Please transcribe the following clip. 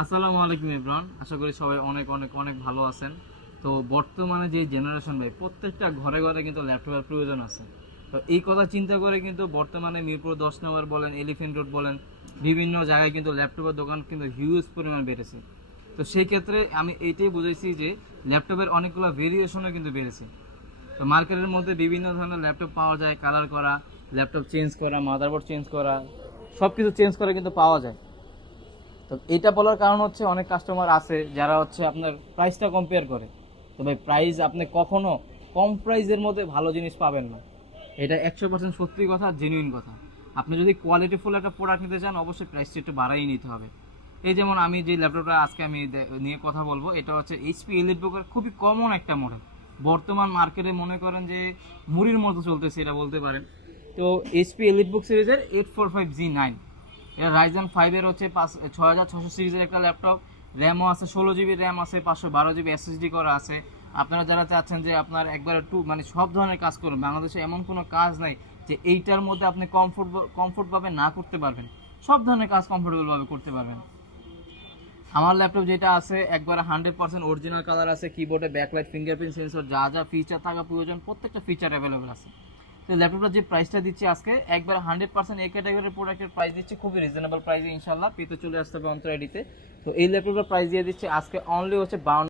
আসসালামু আলাইকুম ইমরান, আশা করি সবাই অনেক অনেক অনেক ভালো আছেন। তো বর্তমানে যে জেনারেশন ভাই, প্রত্যেকটা ঘরে ঘরে কিন্তু ল্যাপটপের প্রয়োজন আছে। তো এই কথা চিন্তা করে কিন্তু বর্তমানে মিরপুর 10 নম্বর বলেন, এলিফেন্ট রোড বলেন, বিভিন্ন জায়গায় কিন্তু ল্যাপটপের দোকান কিন্তু হিউজ পরিমাণ বেড়েছে। তো সেই ক্ষেত্রে আমি এইটাই বুঝেছি যে ল্যাপটপের অনেকগুলো ভেরিয়েশনও কিন্তু বেড়েছে। তো মার্কেটের মধ্যে বিভিন্ন ধরনের ল্যাপটপ পাওয়া যায়, কালার করা, ল্যাপটপ চেঞ্জ করা, মাদারবোর্ড চেঞ্জ করা, সব কিছু চেঞ্জ করা কিন্তু পাওয়া যায়। তো এটা বলার কারণ হচ্ছে অনেক কাস্টমার আছে যারা হচ্ছে আপনার প্রাইসটা কম্পেয়ার করে। তো ভাই, প্রাইস আপনি কখনো কম প্রাইসের মধ্যে ভালো জিনিস পাবেন না। এটা 100% সত্যি কথা, জেনুইন কথা। আপনি যদি কোয়ালিটিফুল একটা প্রোডাক্ট নিতে চান, অবশ্যই প্রাইসটা একটু বাড়াই নিতে হবে। এই যেমন আমি যে ল্যাপটপটা আজকে আমি নিয়ে কথা বলবো, এটা হচ্ছে এইচপি এলিটবুকের খুবই কমন একটা মডেল। বর্তমান মার্কেটে মনে করেন যে মুড়ির মতো চলতেছে, এটা বলতে পারেন। তো এইচপি এলিটবুক সিরিজের 845G9, এটা রাইজেন 5-এর হচ্ছে 6600 সিরিজের একটা ল্যাপটপ। র্যামও আছে, 16 জিবি র্যাম আছে, 512 জিবি এসএসডি করা আছে। আপনারা যারা চাচ্ছেন যে আপনার একবারে মানে সব ধরনের কাজ করুন, বাংলাদেশে এমন কোনো কাজ নাই যে এইটার মধ্যে আপনি কমফোর্টভাবে না করতে পারবেন। সব ধরনের কাজ কমফোর্টেবলভাবে করতে পারবেন। আমার ল্যাপটপ যেটা আছে একবারে 100% অরিজিনাল কালার আছে, কিবোর্ডে ব্যাকলাইট, ফিঙ্গারপ্রিন্ট সেন্সর, যা যা ফিচার থাকা প্রয়োজন প্রত্যেকটা ফিচার অ্যাভেলেবেল আছে। তো ল্যাপটপটা যে প্রাইসটা দিচ্ছি আজকে, একবারে 100% এই ক্যাটাগরির প্রোডাক্টের প্রাইস দিচ্ছি খুবই রিজনেবল প্রাইসে, ইনশাল্লাহ পেতে চলে আসতে হবে অন্তর আইডিতে। তো এই ল্যাপটপটার প্রাইস দিয়ে দিচ্ছি আজকে অনলি হচ্ছে 52।